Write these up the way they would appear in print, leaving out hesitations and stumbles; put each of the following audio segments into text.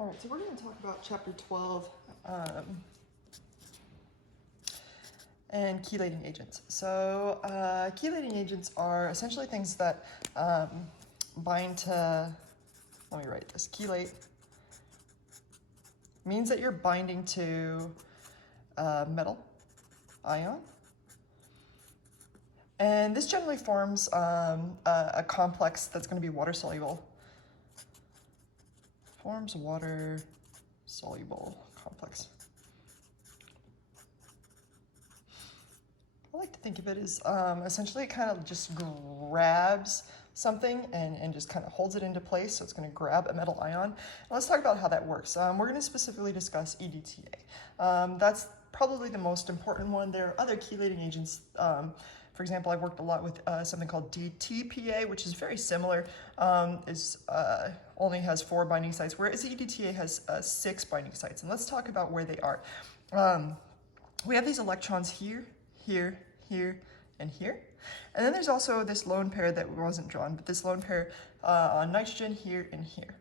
All right, so we're going to talk about chapter 12 and chelating agents. So chelating agents are essentially things that bind to, let me write this, chelate means that you're binding to metal ion. And this generally forms a complex that's going to be water soluble. Forms water soluble complex. I like to think of it as essentially it kind of just grabs something and just kind of holds it into place. So it's going to grab a metal ion. And let's talk about how that works. We're going to specifically discuss EDTA. That's probably the most important one. There are other chelating agents. For example, I've worked a lot with something called DTPA, which is very similar, only has 4 binding sites, whereas EDTA has 6 binding sites. And let's talk about where they are. We have these electrons here, here, here, and here. And then there's also this lone pair that wasn't drawn, but this lone pair on nitrogen here and here.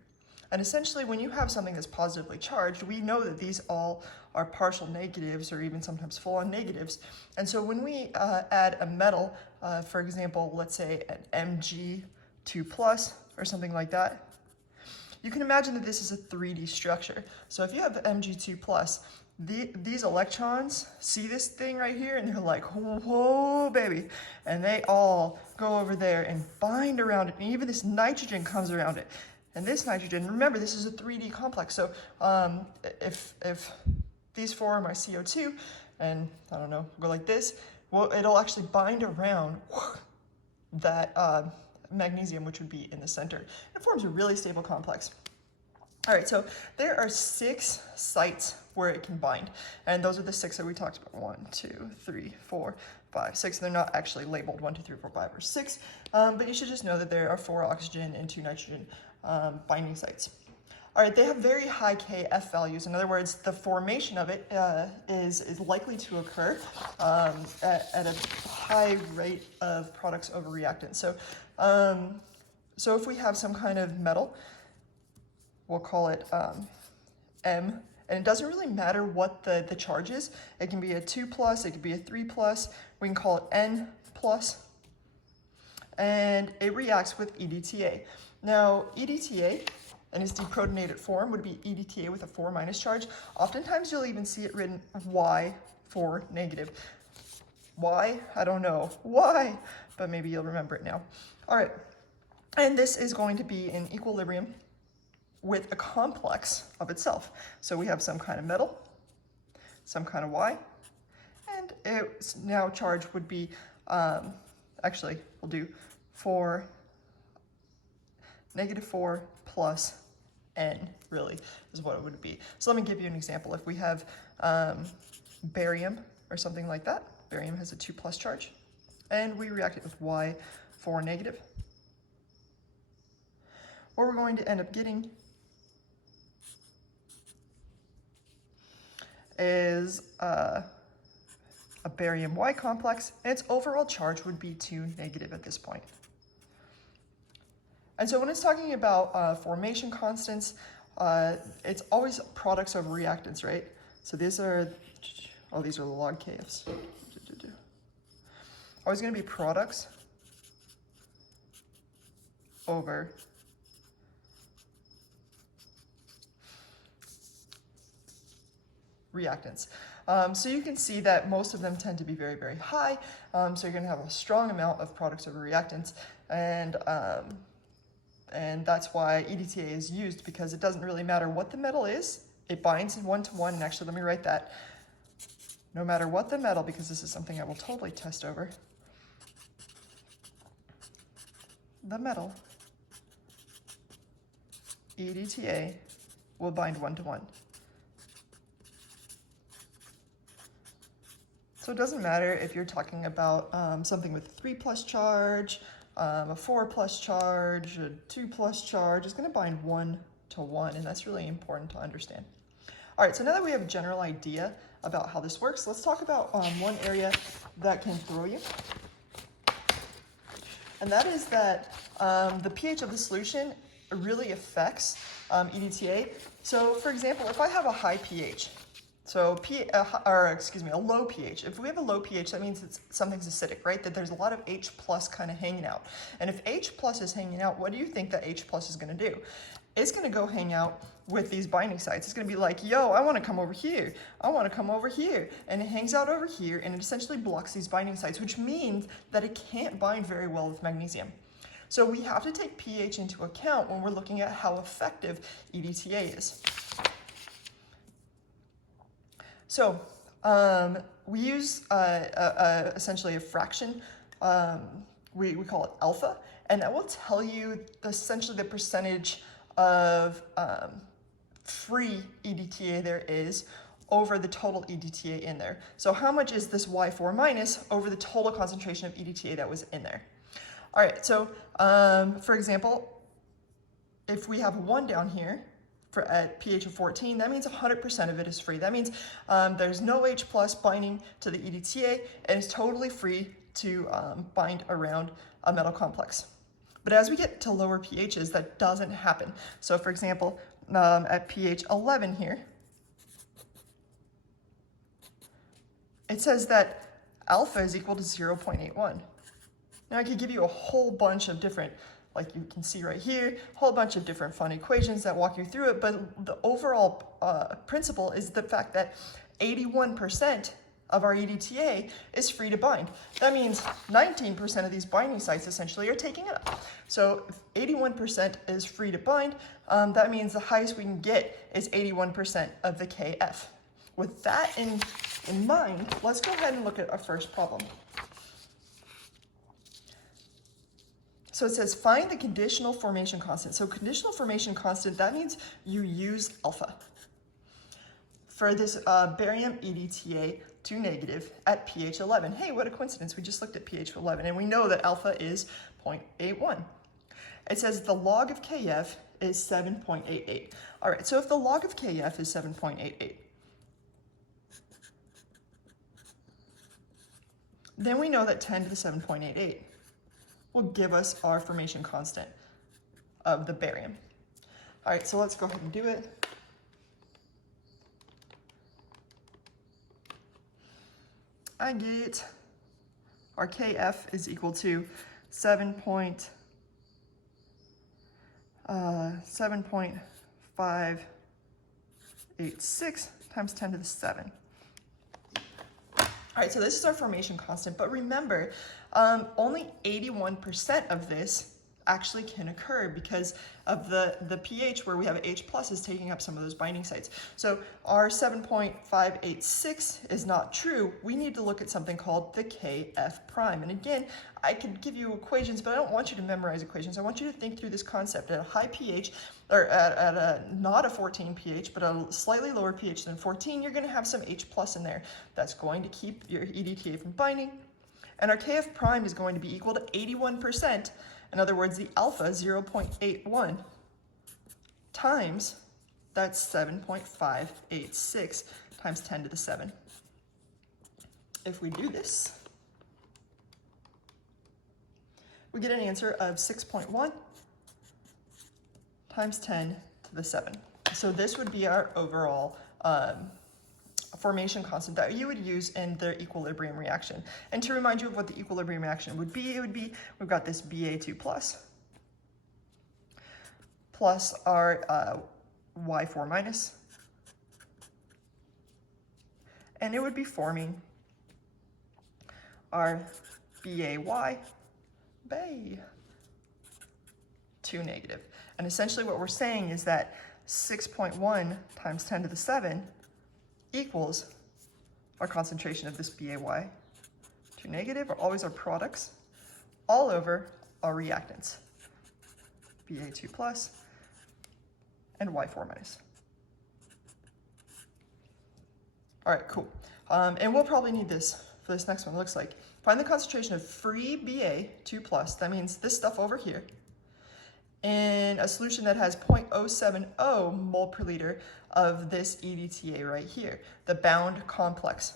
And essentially, when you have something that's positively charged, we know that these all are partial negatives or even sometimes full-on negatives. And so when we add a metal, for example, let's say an Mg2+ or something like that, you can imagine that this is a 3D structure. So if you have Mg2+, these electrons see this thing right here and they're like, whoa, baby. And they all go over there and bind around it. And even this nitrogen comes around it. And this nitrogen, remember, this is a 3D complex. So if these form our CO2, and I don't know, go like this, well, it'll actually bind around that magnesium, which would be in the center. It forms a really stable complex. All right, so there are 6 sites where it can bind. And those are the 6 that we talked about. 1, 2, 3, 4, 5, 6. They're not actually labeled 1, 2, 3, 4, 5, or 6. But you should just know that there are 4 oxygen and 2 nitrogen binding sites. All right, they have very high Kf values. In other words, the formation of it is likely to occur at a high rate of products over reactants. So if we have some kind of metal, we'll call it M, and it doesn't really matter what the charge is. It can be a 2+, it could be a 3+, we can call it N+, and it reacts with EDTA. Now, EDTA in its deprotonated form would be EDTA with a 4- charge. Oftentimes you'll even see it written Y4 negative. Why? I don't know. Why? But maybe you'll remember it now. All right, and this is going to be in equilibrium with a complex of itself. So we have some kind of metal, some kind of Y, and its now charge would be, actually we'll do -4 plus N, really, is what it would be. So let me give you an example. If we have barium or something like that, barium has a 2+ charge, and we react it with Y4 negative, what we're going to end up getting is a barium Y complex, and its overall charge would be 2 negative at this point. And so when it's talking about formation constants, it's always products over reactants, right? So these are, oh, these are the log Kfs. Always going to be products over reactants. So you can see that most of them tend to be very, very high. So you're going to have a strong amount of products over reactants, and that's why EDTA is used, because it doesn't really matter what the metal is. It binds in 1-to-1, and actually let me write that. No matter what the metal, because this is something I will totally test over. The metal, EDTA, will bind 1-to-1. So it doesn't matter if you're talking about something with a 3+ charge, a 4+ charge, a 2+ charge. It's going to bind 1-to-1, and that's really important to understand. All right, so now that we have a general idea about how this works, let's talk about one area that can throw you. And that is that the pH of the solution really affects EDTA. So for example, if I have a high pH, so a low pH. If we have a low pH, that means something's acidic, right? That there's a lot of H plus kind of hanging out. And if H plus is hanging out, what do you think that H plus is going to do? It's going to go hang out with these binding sites. It's going to be like, yo, I want to come over here. I want to come over here. And it hangs out over here, and it essentially blocks these binding sites, which means that it can't bind very well with magnesium. So we have to take pH into account when we're looking at how effective EDTA is. So we use essentially a fraction, we call it alpha, and that will tell you essentially the percentage of free EDTA there is over the total EDTA in there. So how much is this Y4 minus over the total concentration of EDTA that was in there? All right, so for example, if we have 1 down here, at pH of 14, that means 100% of it is free. That means there's no H plus binding to the EDTA, and it's totally free to bind around a metal complex. But as we get to lower pHs, that doesn't happen. So for example, at pH 11 here, it says that alpha is equal to 0.81. Now I could give you a whole bunch of different, like you can see right here, a whole bunch of different fun equations that walk you through it, but the overall principle is the fact that 81% of our EDTA is free to bind. That means 19% of these binding sites essentially are taking it up. So if 81% is free to bind, that means the highest we can get is 81% of the KF. With that in mind, let's go ahead and look at our first problem. So it says find the conditional formation constant. So conditional formation constant, that means you use alpha. For this barium EDTA to negative at pH 11. Hey, what a coincidence. We just looked at pH 11 and we know that alpha is 0.81. It says the log of KF is 7.88. All right, so if the log of KF is 7.88, then we know that 10 to the 7.88 will give us our formation constant of the barium. All right, so let's go ahead and do it. I get our KF is equal to 7.586 times 10 to the 7. All right, so this is our formation constant, but remember, only 81% of this actually can occur because of the pH where we have H plus is taking up some of those binding sites. So our 7.586 is not true. We need to look at something called the KF prime. And again, I could give you equations, but I don't want you to memorize equations. I want you to think through this concept at a high pH, or at a not a 14 pH, but a slightly lower pH than 14, you're gonna have some H plus in there. That's going to keep your EDTA from binding. And our KF prime is going to be equal to 81%. In other words, the alpha 0.81 times, that's 7.586 times 10 to the 7. If we do this, we get an answer of 6.1 times 10 to the 7. So this would be our overall formation constant that you would use in the equilibrium reaction. And to remind you of what the equilibrium reaction would be, it would be, we've got this Ba2 plus our Y4 minus, and it would be forming our BAY 2 negative. And essentially what we're saying is that 6.1 times 10 to the 7 equals our concentration of this BAY 2 negative, or always our products, all over our reactants, Ba2 plus and Y4 minus. All right, cool. And we'll probably need this for this next one. It looks like find the concentration of free Ba2 plus, that means this stuff over here, in a solution that has 0.070 mole per liter of this EDTA right here, the bound complex.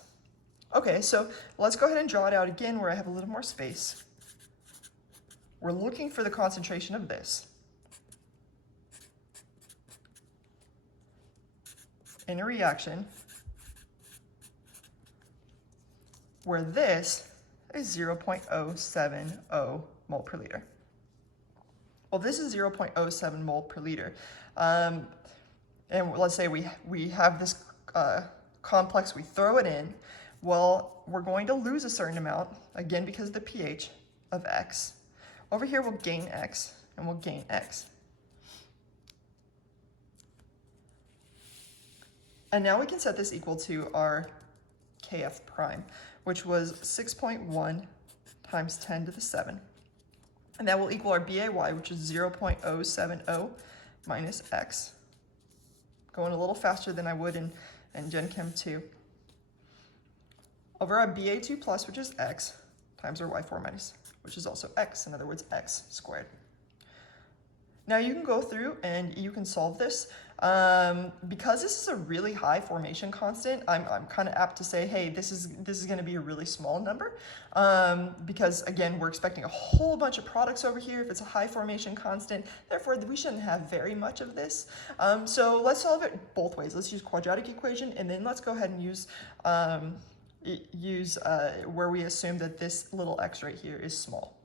Okay, so let's go ahead and draw it out again where I have a little more space. We're looking for the concentration of this. in a reaction where this is 0.070 mole per liter. Well, this is 0.07 mole per liter. And let's say we have this complex, we throw it in. Well, we're going to lose a certain amount, again, because of the pH of X. Over here, we'll gain X, and we'll gain X. And now we can set this equal to our Kf prime, which was 6.1 times 10 to the 7. And that will equal our BAY, which is 0.070 minus X. Going a little faster than I would in Gen Chem 2. Over our BA2 plus, which is X, times our Y4 minus, which is also X, in other words, X squared. Now you can go through and you can solve this. Because this is a really high formation constant, I'm kind of apt to say, hey, this is going to be a really small number, because again, we're expecting a whole bunch of products over here if it's a high formation constant. Therefore, we shouldn't have very much of this. So let's solve it both ways. Let's use quadratic equation, and then let's go ahead and use where we assume that this little x right here is small.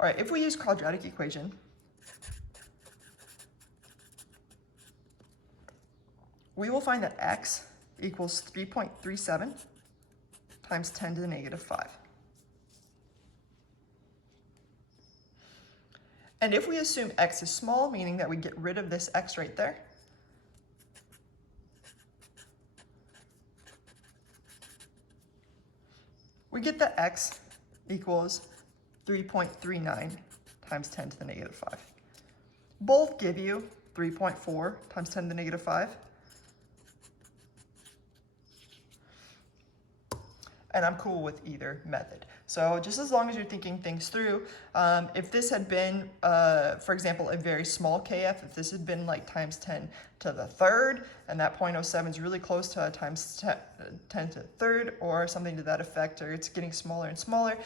All right, if we use quadratic equation, we will find that x equals 3.37 times 10 to the negative 5. And if we assume x is small, meaning that we get rid of this x right there, we get that x equals 3.39 times 10 to the negative 5. Both give you 3.4 times 10 to the negative 5. And I'm cool with either method. So just as long as you're thinking things through, if this had been, for example, a very small KF, if this had been like times 10 to the third, and that 0.07 is really close to times 10 to the third, or something to that effect, or it's getting smaller and smaller,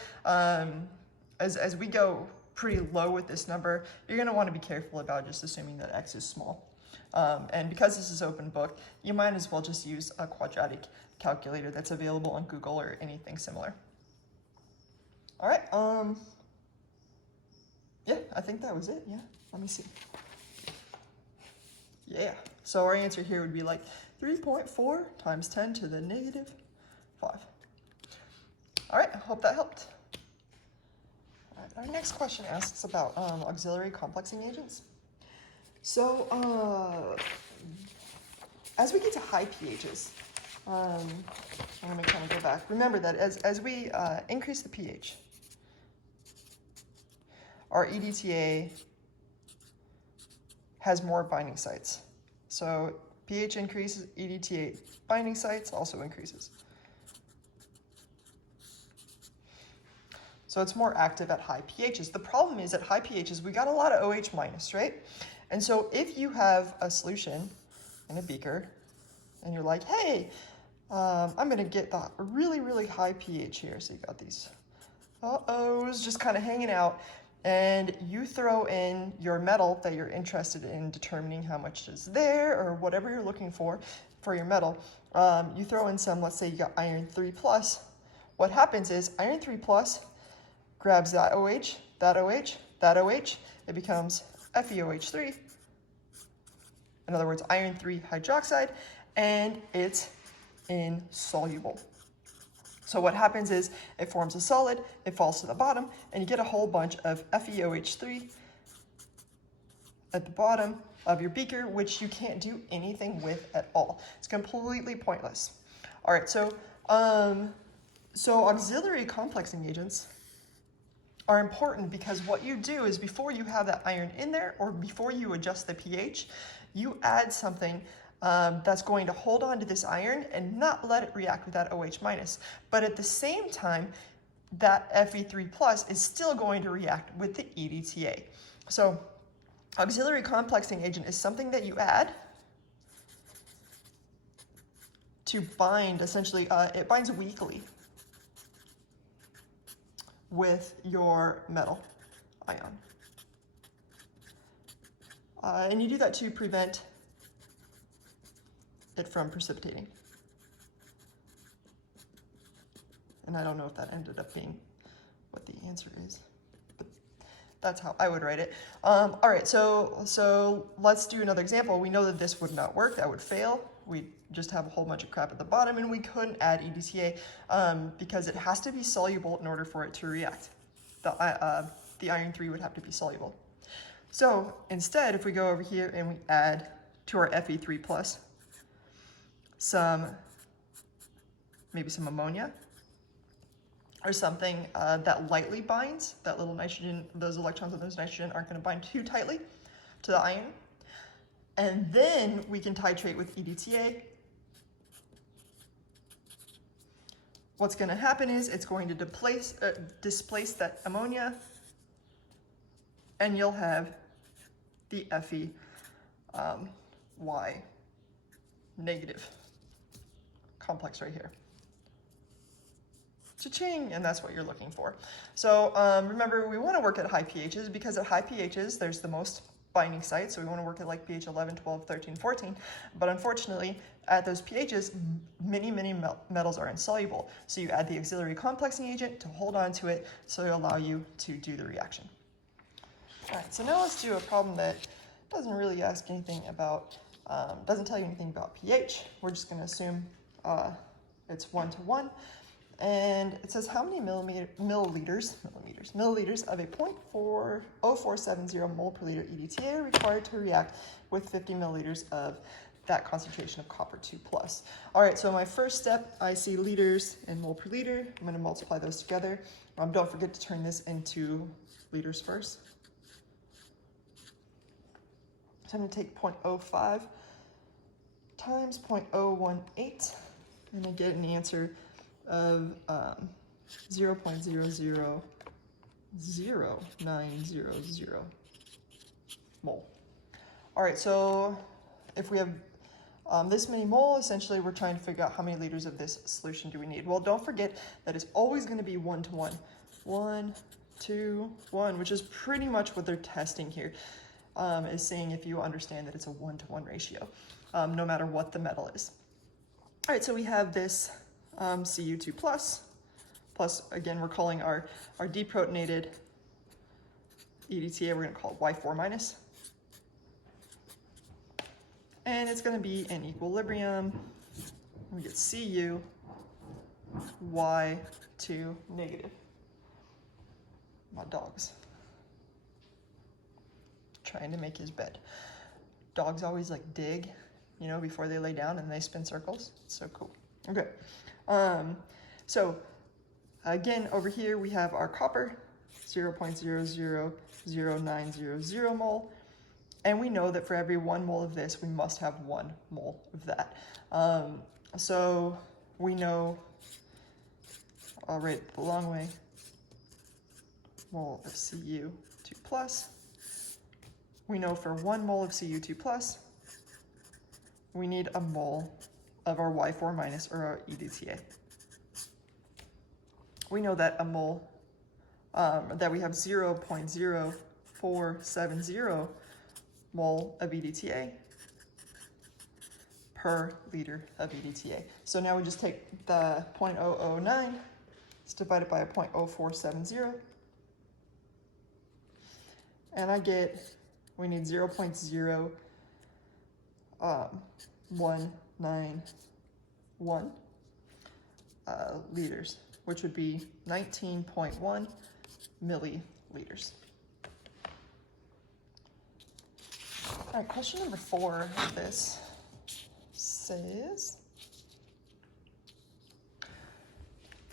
as we go pretty low with this number, you're gonna wanna be careful about just assuming that x is small. And because this is open book, you might as well just use a quadratic calculator that's available on Google or anything similar. All right, yeah, I think that was it, yeah. Let me see. Yeah, so our answer here would be like 3.4 times 10 to the negative 5. All right, I hope that helped. All right, our next question asks about auxiliary complexing agents. So, as we get to high pHs, I'm going to kind of go back. Remember that as we increase the pH, our EDTA has more binding sites. So pH increases, EDTA binding sites also increases. So it's more active at high pHs. The problem is at high pHs, we got a lot of OH minus, right? And so if you have a solution in a beaker and you're like, hey, I'm gonna get the really, really high pH here. So you got these uh-ohs just kind of hanging out, and you throw in your metal that you're interested in determining how much is there or whatever you're looking for your metal. You throw in some, let's say you got iron 3 plus. What happens is iron 3 plus grabs that OH, that OH, that OH. It becomes FeOH3. In other words, iron 3 hydroxide, and it's insoluble. So what happens is it forms a solid, it falls to the bottom, and you get a whole bunch of FeOH3 at the bottom of your beaker, which you can't do anything with at all. It's completely pointless. All right, so auxiliary complexing agents are important because what you do is before you have that iron in there or before you adjust the pH, you add something that's going to hold on to this iron and not let it react with that OH minus. But at the same time, that Fe3 plus is still going to react with the EDTA. So auxiliary complexing agent is something that you add to bind, essentially, it binds weakly with your metal ion. And you do that to prevent it from precipitating. And I don't know if that ended up being what the answer is, but that's how I would write it. All right, so let's do another example. We know that this would not work, that would fail. We'd just have a whole bunch of crap at the bottom, and we couldn't add EDTA because it has to be soluble in order for it to react. The iron 3 would have to be soluble. So instead, if we go over here and we add to our Fe3 plus maybe some ammonia, or something that lightly binds, that little nitrogen, those electrons and those nitrogen aren't going to bind too tightly to the iron. And then we can titrate with EDTA. What's going to happen is it's going to displace that ammonia, and you'll have the Fe Y negative complex right here. Cha-ching, and that's what you're looking for. So remember, we want to work at high pHs because at high pHs there's the most binding sites, so we want to work at like pH 11, 12, 13, 14, but unfortunately at those pHs many metals are insoluble, so you add the auxiliary complexing agent to hold on to it, so it'll allow you to do the reaction. All right, so now let's do a problem that doesn't really ask anything about, doesn't tell you anything about pH. We're just going to assume it's 1-to-1. And it says how many milliliters of a 0.0470 mole per liter EDTA are required to react with 50 milliliters of that concentration of copper 2 plus. All right, so my first step, I see liters and mole per liter. I'm going to multiply those together. Don't forget to turn this into liters first. So I'm going to take 0.05 times 0.018, and I get an answer of 0.000900 mole. All right, so if we have this many mole, essentially we're trying to figure out how many liters of this solution do we need. Well, don't forget that it's always going to be 1-to-1. 1, 2, 1, which is pretty much what they're testing here, is saying if you understand that it's a 1-to-1 ratio, no matter what the metal is. All right, so we have this Cu2 plus, again, we're calling our deprotonated EDTA, we're going to call it Y4 minus. And it's going to be in equilibrium. We get Cu, Y2 negative. My dog's trying to make his bed. Dogs always like dig, you know, before they lay down, and they spin circles. It's so cool. Okay. So again, over here we have our copper, 0.000900 mole, and we know that for every 1 mole of this, we must have 1 mole of that. So we know, I'll write it the long way, mole of Cu2 plus. We know for 1 mole of Cu2 plus, we need a mole of our Y4 minus, or our EDTA. We know that a mole, that we have 0.0470 mole of EDTA per liter of EDTA. So now we just take the 0.009, let's divide it by a 0.0470, and I get, we need 0.0191 liters, which would be 19.1 milliliters. All right, question number 4 of this says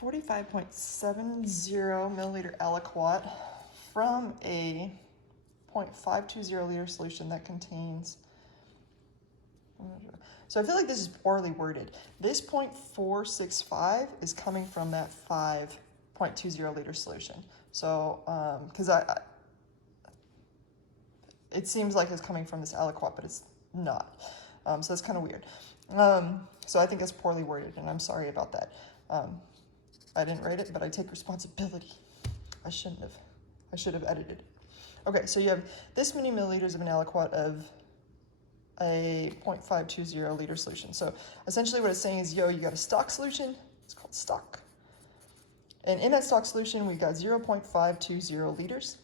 45.70 milliliter aliquot from a 0.520 liter solution that contains, so I feel like this is poorly worded. This 0.465 is coming from that 5.20 liter solution. So, because it seems like it's coming from this aliquot, but it's not. So that's kind of weird. So I think it's poorly worded, and I'm sorry about that. I didn't write it, but I take responsibility. I shouldn't have. I should have edited. Okay, so you have this many milliliters of an aliquot of a 0.520 liter solution. So essentially what it's saying is, yo, you got a stock solution, it's called stock. And in that stock solution, we got 0.520 liters.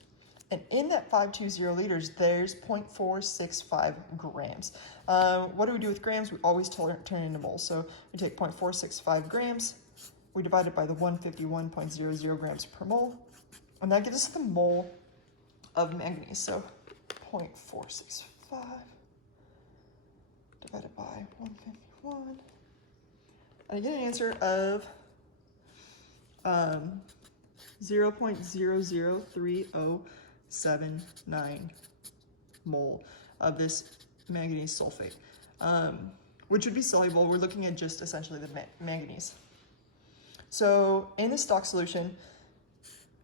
And in that 520 liters, there's 0.465 grams. What do we do with grams? We always turn it into moles. So we take 0.465 grams, we divide it by the 151.00 grams per mole, and that gives us the mole of manganese. So 0.465 divided by 151, and I get an answer of 0.003079 mole of this manganese sulfate, which would be soluble. We're looking at just essentially the manganese. So in the stock solution,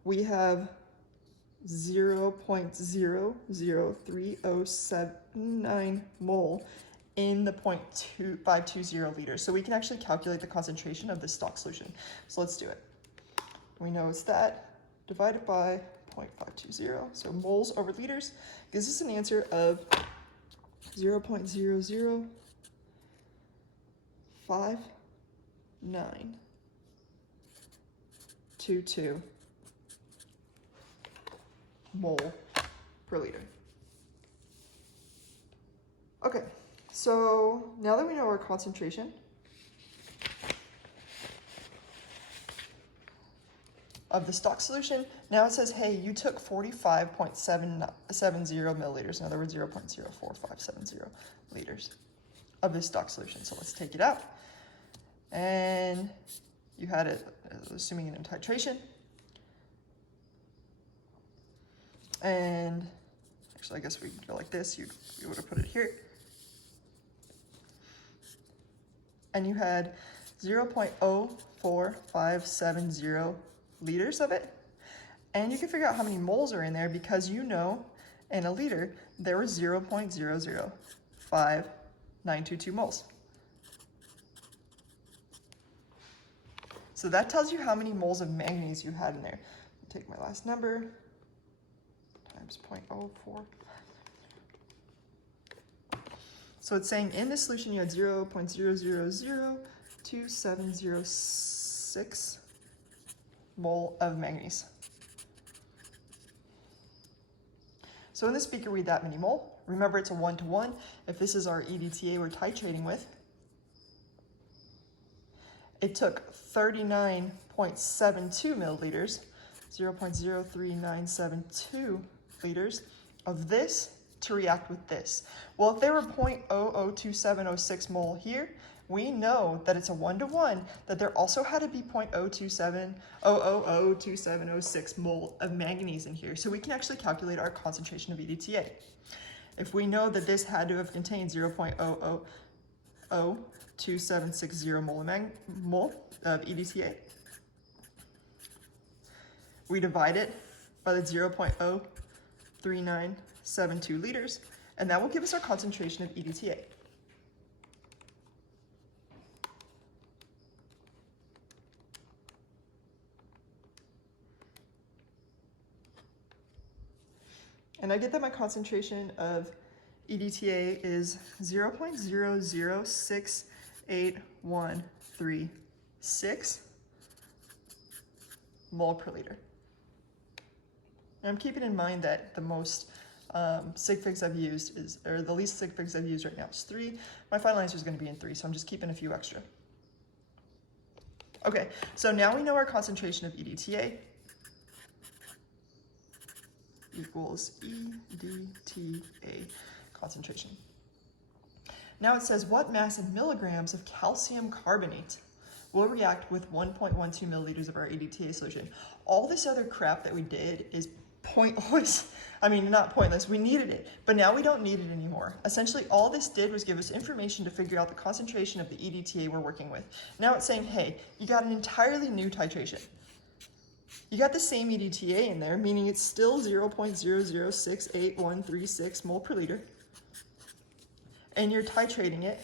we have 0.003079 mole in the 0.520 liters. So we can actually calculate the concentration of this stock solution. So let's do it. We know it's that divided by 0.520. So moles over liters gives us an answer of 0.00592 mole per liter. Okay, so now that we know our concentration of the stock solution, now it says, hey, you took 45.770 milliliters, in other words, 0.04570 liters of this stock solution. So let's take it out. And you had it, assuming in titration. And actually, I guess we could go like this. You would have put it here. And you had 0.04570 liters of it. And you can figure out how many moles are in there because you know in a liter there were 0.005922 moles. So that tells you how many moles of manganese you had in there. Take my last number times 0.04. So it's saying in this solution you had 0.000276 mole of manganese. So in this beaker we had that many mole. Remember, it's a 1-to-1. If this is our EDTA we're titrating with, it took 39.72 milliliters, 0.03972 liters of this to react with this. Well, if they were 0.002706 mole here, we know that it's a 1-to-1, that there also had to be 0.02706 mole of manganese in here. So we can actually calculate our concentration of EDTA. If we know that this had to have contained 0.002760 mole of EDTA, we divide it by the 0.03972 liters, and that will give us our concentration of EDTA. And I get that my concentration of EDTA is 0.0068136 mole per liter. And I'm keeping in mind that the most sig figs I've used or the least sig figs I've used right now is 3. My final answer is going to be in 3, so I'm just keeping a few extra. Okay, so now we know our concentration of EDTA equals EDTA concentration. Now it says, what mass in milligrams of calcium carbonate will react with 1.12 milliliters of our EDTA solution? All this other crap that we did is pointless. I mean, not pointless, we needed it, but now we don't need it anymore. Essentially, all this did was give us information to figure out the concentration of the EDTA we're working with. Now it's saying, hey, you got an entirely new titration. You got the same EDTA in there, meaning it's still 0.00683136 mole per liter, and you're titrating it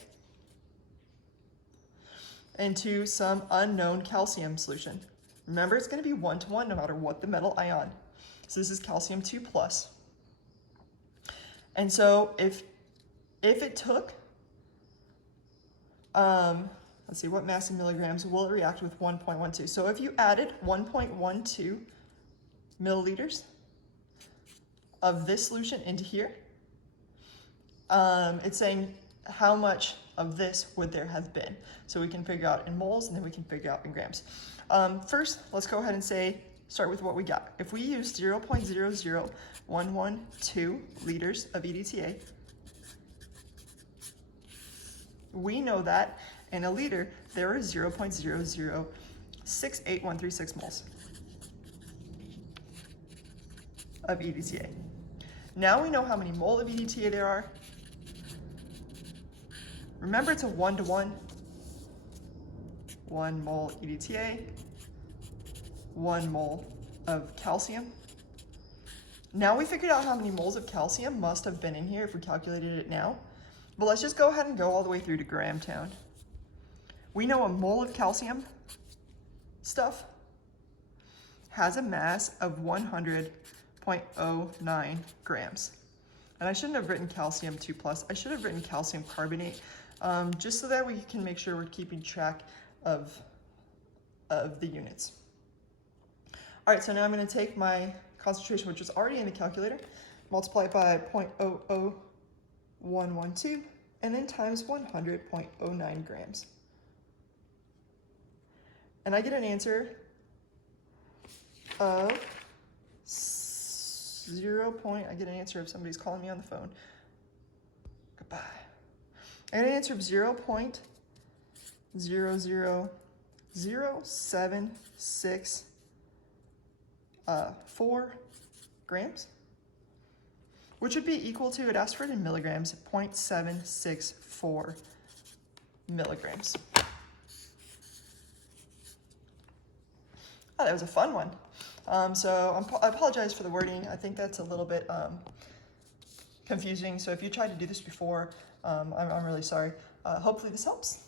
into some unknown calcium solution. Remember, it's going to be 1-to-1 no matter what the metal ion. So this is calcium 2+. And so if if it took, let's see, what mass in milligrams will it react with 1.12? So if you added 1.12 milliliters of this solution into here, it's saying how much of this would there have been. So we can figure out in moles and then we can figure out in grams. First, let's go ahead and start with what we got. If we use 0.00112 liters of EDTA, we know that in a liter, there is 0.0068136 moles of EDTA. Now we know how many mole of EDTA there are. Remember, it's a 1-to-1. 1 mole EDTA, 1 mole of calcium. Now we figured out how many moles of calcium must have been in here if we calculated it now. But let's just go ahead and go all the way through to gram town. We know a mole of calcium stuff has a mass of 100.09 grams. And I shouldn't have written calcium 2+. I should have written calcium carbonate, just so that we can make sure we're keeping track of the units. All right, so now I'm going to take my concentration, which was already in the calculator, multiply it by 0.00112, and then times 100.09 grams. And I get an answer of I get an answer if somebody's calling me on the phone. Goodbye. I get an answer of 0.00076 grams, which would be equal to, it asked for it in milligrams, 0.764 milligrams. Oh, that was a fun one. So I apologize for the wording. I think that's a little bit confusing. So if you tried to do this before, I'm really sorry. Hopefully this helps.